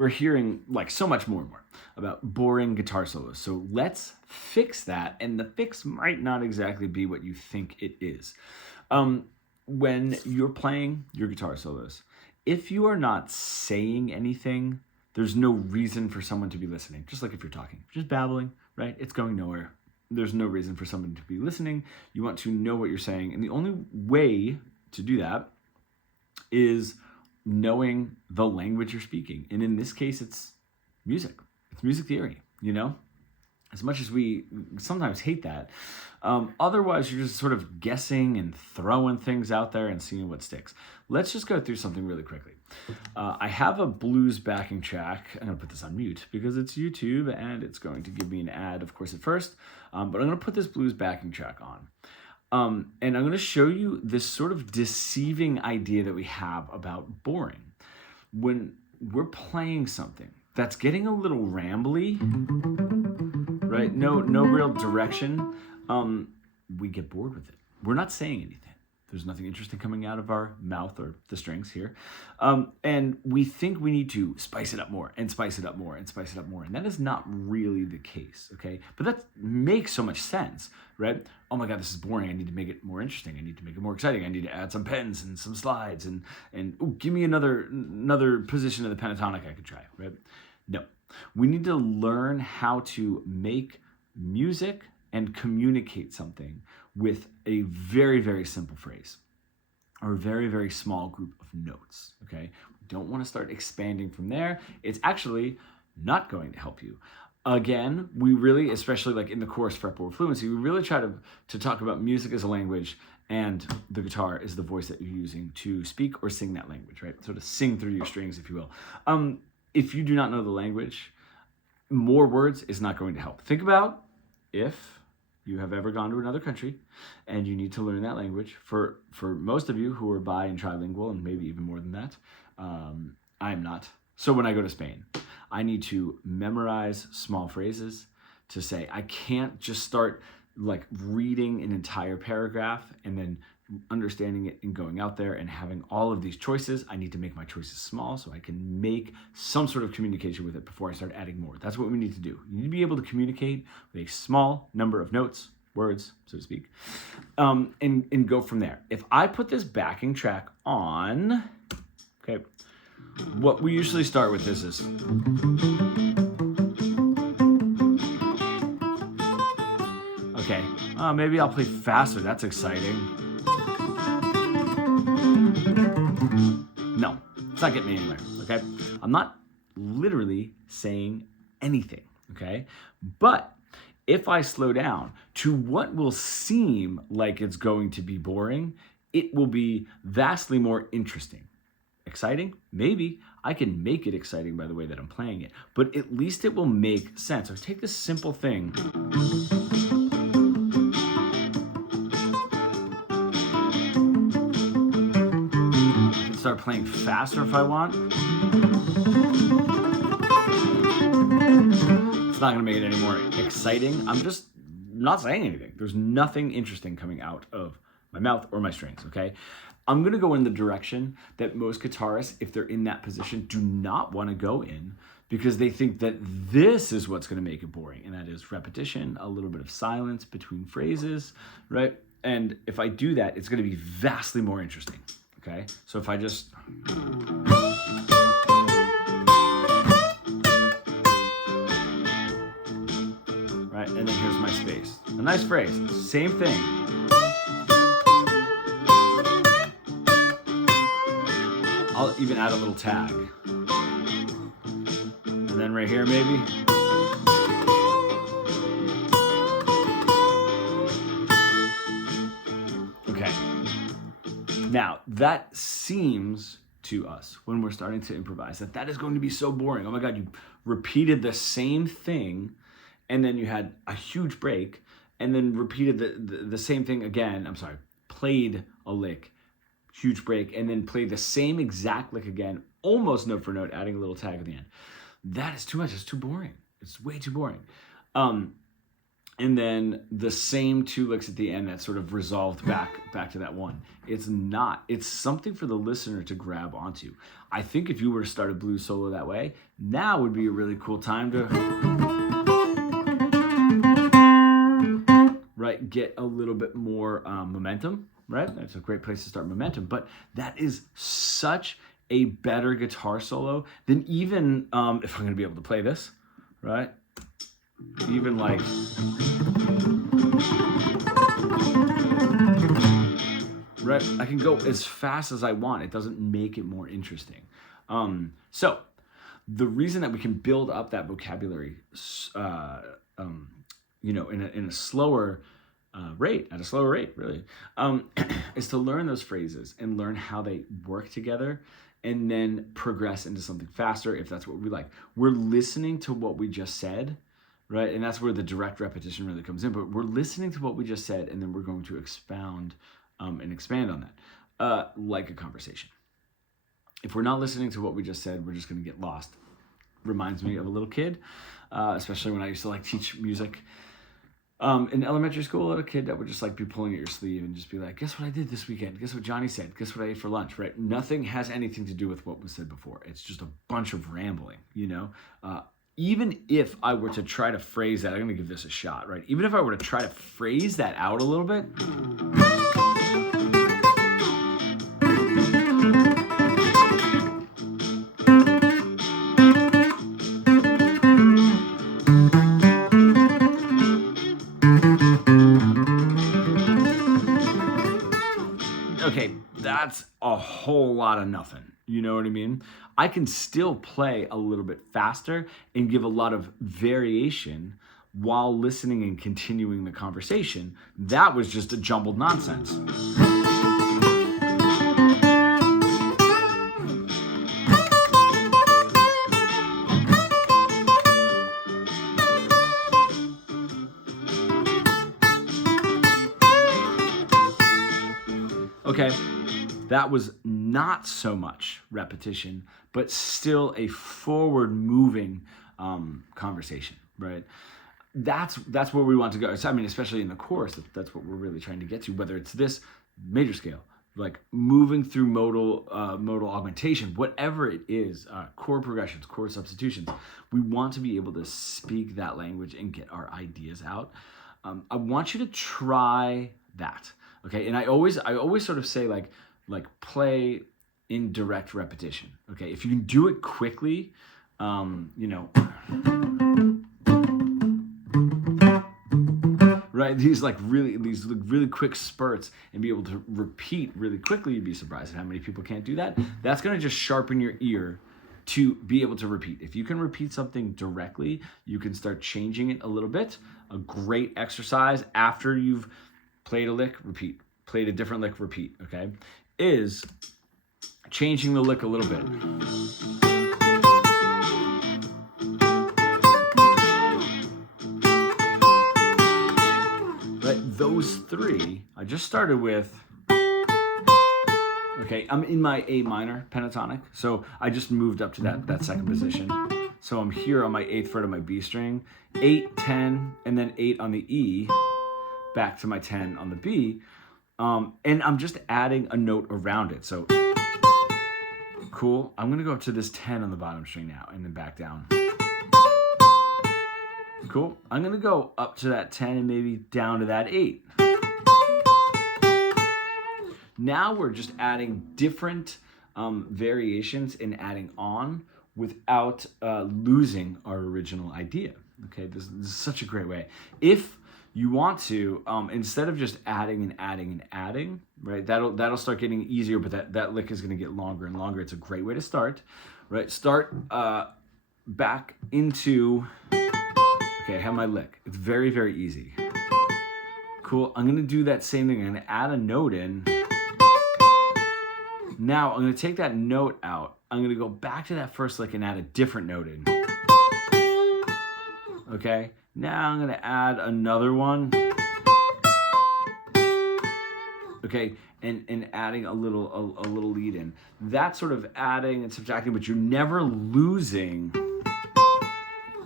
we're hearing like so much more and more about boring guitar solos. So let's fix that. And the fix might not exactly be what you think it is. When you're playing your guitar solos, if you are not saying anything, there's no reason for someone to be listening. Just like if you're talking, just babbling, right? It's going nowhere. There's no reason for someone to be listening. You want to know what you're saying. And the only way to do that is knowing the language you're speaking. And in this case, it's music. It's music theory, you know? As much as we sometimes hate that, otherwise you're just sort of guessing and throwing things out there and seeing what sticks. Let's just go through something really quickly. I have a blues backing track. I'm going to put this on mute because it's YouTube and it's going to give me an ad, of course, at first. But I'm going to put this blues backing track on. And I'm going to show you this sort of deceiving idea that we have about boring. When we're playing something that's getting a little rambly, right? No real direction. We get bored with it. We're not saying anything. There's nothing interesting coming out of our mouth or the strings here. And we think we need to spice it up more and spice it up more and spice it up more. And that is not really the case, okay? But that makes so much sense, right? Oh my God, this is boring. I need to make it more interesting. I need to make it more exciting. I need to add some pens and some slides and ooh, give me another position of the pentatonic I could try, right? No, we need to learn how to make music and communicate something with a very, very simple phrase or a very, very small group of notes, okay? We don't want to start expanding from there. It's actually not going to help you. Again, we really, especially like in the chorus fretboard fluency, we really try to talk about music as a language and the guitar is the voice that you're using to speak or sing that language, right? So to sing through your strings, if you will. If you do not know the language, more words is not going to help. Think about if you have ever gone to another country and you need to learn that language. For most of you who are bi and trilingual, and maybe even more than that, I am not. So when I go to Spain, I need to memorize small phrases to say. I can't just start like reading an entire paragraph and then understanding it and going out there and having all of these choices. I need to make my choices small so I can make some sort of communication with it before I start adding more. That's what we need to do. You need to be able to communicate with a small number of notes, words, so to speak, and go from there. If I put this backing track on, okay, what we usually start with is okay, maybe I'll play faster. That's exciting. No, it's not getting me anywhere, okay? I'm not literally saying anything, okay? But if I slow down to what will seem like it's going to be boring, it will be vastly more interesting. Exciting? Maybe. I can make it exciting by the way that I'm playing it, but at least it will make sense. So take this simple thing. Start playing faster if I want. It's not gonna make it any more exciting. I'm just not saying anything. There's nothing interesting coming out of my mouth or my strings, okay? I'm gonna go in the direction that most guitarists, if they're in that position, do not wanna go in because they think that this is what's gonna make it boring, and that is repetition, a little bit of silence between phrases, right? And if I do that, it's gonna be vastly more interesting. Okay, so if I just, right, and then here's my space. A nice phrase, same thing. I'll even add a little tag. And then right here maybe. Okay. Now, that seems to us when we're starting to improvise that is going to be so boring. Oh my God, you repeated the same thing and then you had a huge break and then repeated the same thing again. I'm sorry, played a lick, huge break, and then played the same exact lick again, almost note for note, adding a little tag at the end. That is too much. It's too boring. It's way too boring. and then the same 2 licks at the end that sort of resolved back to that one. It's not. It's something for the listener to grab onto. I think if you were to start a blues solo that way, now would be a really cool time to get a little bit more momentum, right? That's a great place to start momentum. But that is such a better guitar solo than even if I'm going to be able to play this, right? Even like right, I can go as fast as I want. It doesn't make it more interesting. So the reason that we can build up that vocabulary, in a slower rate, at a slower rate, really, is to learn those phrases and learn how they work together, and then progress into something faster if that's what we like. We're listening to what we just said, right? And that's where the direct repetition really comes in. But we're listening to what we just said, and then we're going to expound and expand on that, like a conversation. If we're not listening to what we just said, we're just going to get lost. Reminds me of a little kid, especially when I used to teach music. In elementary school, a kid that would just be pulling at your sleeve and just be like, guess what I did this weekend? Guess what Johnny said? Guess what I ate for lunch, right? Nothing has anything to do with what was said before. It's just a bunch of rambling, even if I were to try to phrase that, I'm going to give this a shot, right? Even if I were to try to phrase that out a little bit. Okay, that's a whole lot of nothing. You know what I mean? I can still play a little bit faster and give a lot of variation while listening and continuing the conversation. That was just a jumbled nonsense. Okay, that was not so much repetition, but still a forward-moving conversation, right? That's where we want to go. I mean, especially in the chorus, that's what we're really trying to get to. Whether it's this major scale, like moving through modal augmentation, whatever it is, chord progressions, chord substitutions, we want to be able to speak that language and get our ideas out. I want you to try that. Okay, and I always sort of say like play in direct repetition. Okay, if you can do it quickly, right? These really quick spurts and be able to repeat really quickly. You'd be surprised at how many people can't do that. That's going to just sharpen your ear to be able to repeat. If you can repeat something directly, you can start changing it a little bit. A great exercise after you've played a lick, repeat. Played a different lick, repeat, okay? Is changing the lick a little bit. Right, those three, I just started with, okay, I'm in my A minor pentatonic, so I just moved up to that second position. So I'm here on my 8th fret of my B string, 8, 10, and then 8 on the E, back to my 10 on the B, and I'm just adding a note around it. So, cool. I'm gonna go up to this 10 on the bottom string now, and then back down. Cool. I'm gonna go up to that 10 and maybe down to that 8. Now we're just adding different variations and adding on without losing our original idea. Okay, this is such a great way. If you want to, instead of just adding and adding and adding, right? That'll start getting easier, but that lick is going to get longer and longer. It's a great way to start, right? Start back into. Okay, I have my lick. It's very, very easy. Cool. I'm going to do that same thing. I'm going to add a note in. Now I'm going to take that note out. I'm going to go back to that first lick and add a different note in. Okay. Now I'm going to add another one. Okay, and adding a little lead in. That's sort of adding and subtracting, but you're never losing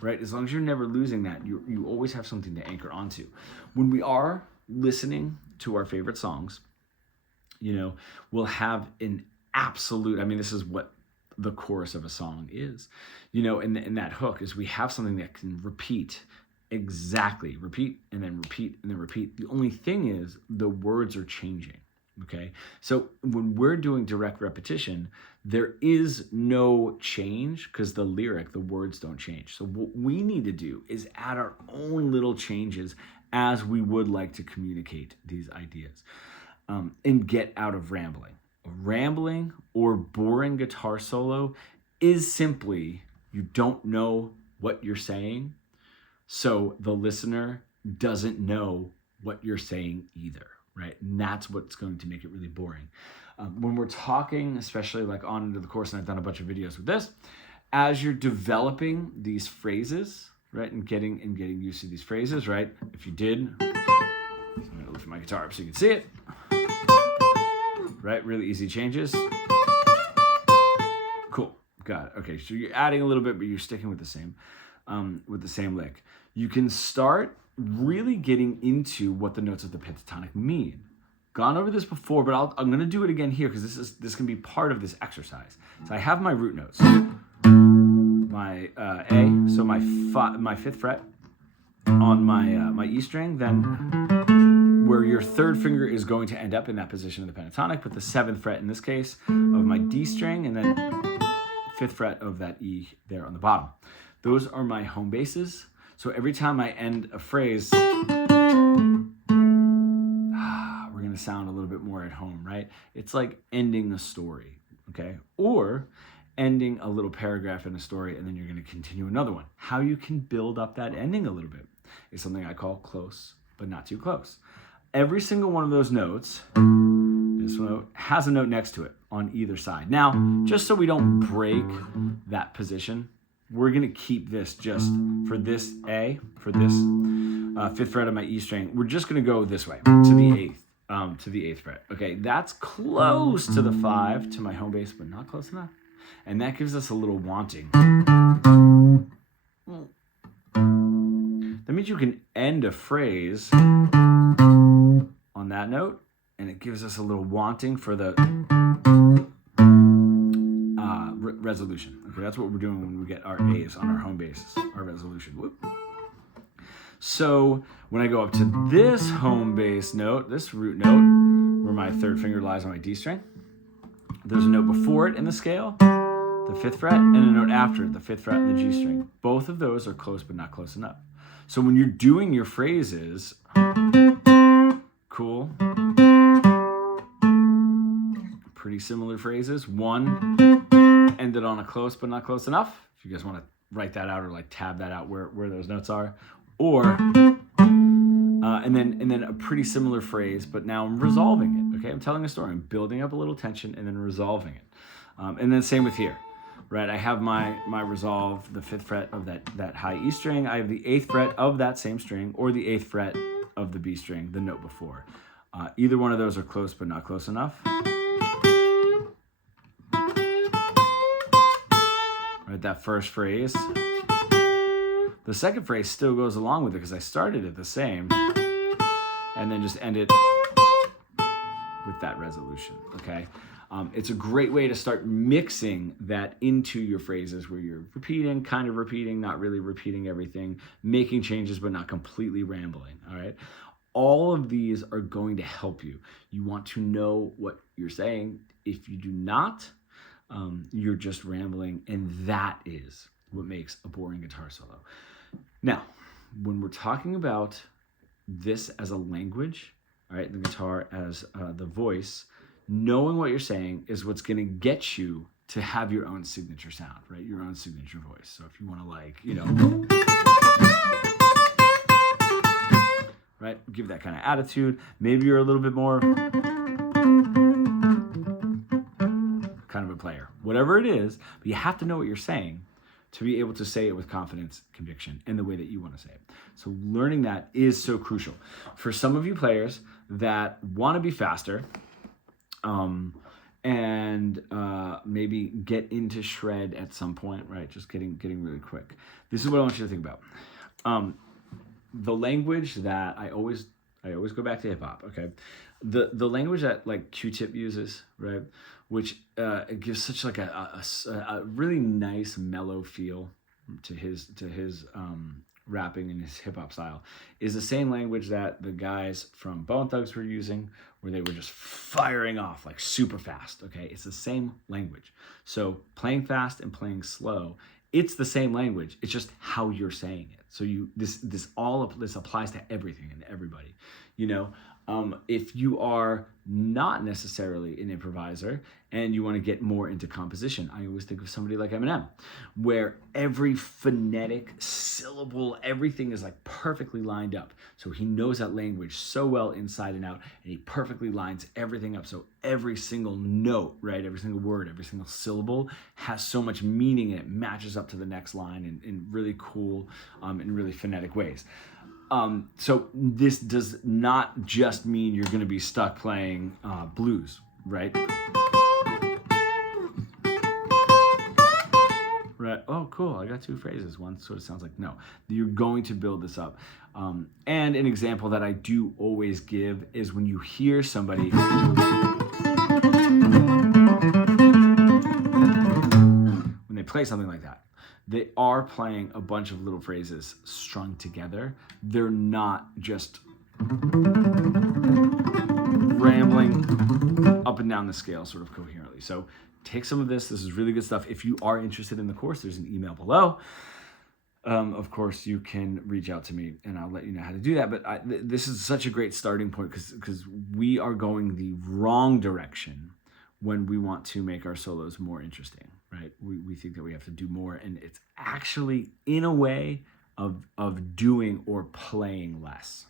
right? As long as you're never losing that, you always have something to anchor onto. When we are listening to our favorite songs, we'll have an absolute, this is what the chorus of a song is, and that hook is we have something that can repeat exactly, repeat and then repeat and then repeat. The only thing is the words are changing. Okay, so when we're doing direct repetition, there is no change because the words don't change. So what we need to do is add our own little changes as we would like to communicate these ideas, and get out of rambling. Rambling or boring guitar solo is simply you don't know what you're saying, so the listener doesn't know what you're saying either. Right? And that's what's going to make it really boring. When we're talking, especially like on into the course, and I've done a bunch of videos with this, as you're developing these phrases, right, and getting used to these phrases, right? If you did, I'm gonna lift my guitar up so you can see it. Right? Really easy changes. Cool. Got it. Okay, so you're adding a little bit, but you're sticking with the same lick. You can start really getting into what the notes of the pentatonic mean. Gone over this before, but I'm going to do it again here because this can be part of this exercise. So I have my root notes, my A, so my fifth fret on my E string, then where your third finger is going to end up in that position of the pentatonic, but the seventh fret in this case of my D string, and then fifth fret of that E there on the bottom. Those are my home bases. So every time I end a phrase, we're going to sound a little bit more at home, right? It's like ending a story, okay? Or ending a little paragraph in a story, and then you're going to continue another one. How you can build up that ending a little bit is something I call close, but not too close. Every single one of those notes, this note has a note next to it on either side. Now, just so we don't break that position, we're going to keep this just for this A, for this fifth fret of my E string. We're just going to go this way to the eighth fret. Okay, that's close to the 5 to my home bass, but not close enough. And that gives us a little wanting. That means you can end a phrase on that note, and it gives us a little wanting for the resolution. Okay, that's what we're doing when we get our A's on our home bass, our resolution. Whoop. So when I go up to this home bass note, this root note, where my third finger lies on my D string, there's a note before it in the scale, the fifth fret, and a note after it, the fifth fret and the G string. Both of those are close but not close enough. So when you're doing your phrases, cool, pretty similar phrases. One ended on a close but not close enough. If you guys want to write that out or like tab that out where those notes are, or and then a pretty similar phrase, but now I'm resolving it. Okay, I'm telling a story. I'm building up a little tension and then resolving it. And then same with here, right? I have my resolve, the fifth fret of that high E string. I have the eighth fret of that same string, or the eighth fret of the B string, the note before. Either one of those are close but not close enough. Right, that first phrase. The second phrase still goes along with it because I started it the same, and then just end it with that resolution, okay? It's a great way to start mixing that into your phrases where you're repeating, kind of repeating, not really repeating everything, making changes but not completely rambling, all right? All of these are going to help you. You want to know what you're saying. If you do not, you're just rambling, and that is what makes a boring guitar solo. Now, when we're talking about this as a language, all right, the guitar as the voice, knowing what you're saying is what's going to get you to have your own signature sound, right? Your own signature voice. So if you want to, like, right, give that kind of attitude. Maybe you're a little bit more kind of a player. Whatever it is, but you have to know what you're saying to be able to say it with confidence, conviction, and the way that you want to say it. So learning that is so crucial. For some of you players that want to be faster, and maybe get into shred at some point, right? Just getting really quick. This is what I want you to think about. The language that I always go back to hip hop. Okay, the language that like Q-Tip uses, right, which gives such like a really nice mellow feel to his rapping and his hip hop style, is the same language that the guys from Bone Thugs were using, where they were just firing off like super fast. Okay, it's the same language. So playing fast and playing slow, it's the same language. It's just how you're saying it. So this applies to everything and everybody. You know, if you are not necessarily an improviser and you want to get more into composition, I always think of somebody like Eminem, where every phonetic syllable, everything is like perfectly lined up. So he knows that language so well inside and out, and he perfectly lines everything up. So every single note, right, every single word, every single syllable has so much meaning, and it matches up to the next line in really cool and really phonetic ways. So this does not just mean you're going to be stuck playing blues, right? Right. Oh, cool. I got two phrases. One sort of sounds like no. You're going to build this up. And an example that I do always give is when you hear somebody when they play something like that, they are playing a bunch of little phrases strung together. They're not just rambling up and down the scale sort of coherently. So take some of this. This is really good stuff. If you are interested in the course, there's an email below. Of course, you can reach out to me and I'll let you know how to do that. But this is such a great starting point because we are going the wrong direction when we want to make our solos more interesting, right? We think that we have to do more, and it's actually in a way of doing or playing less.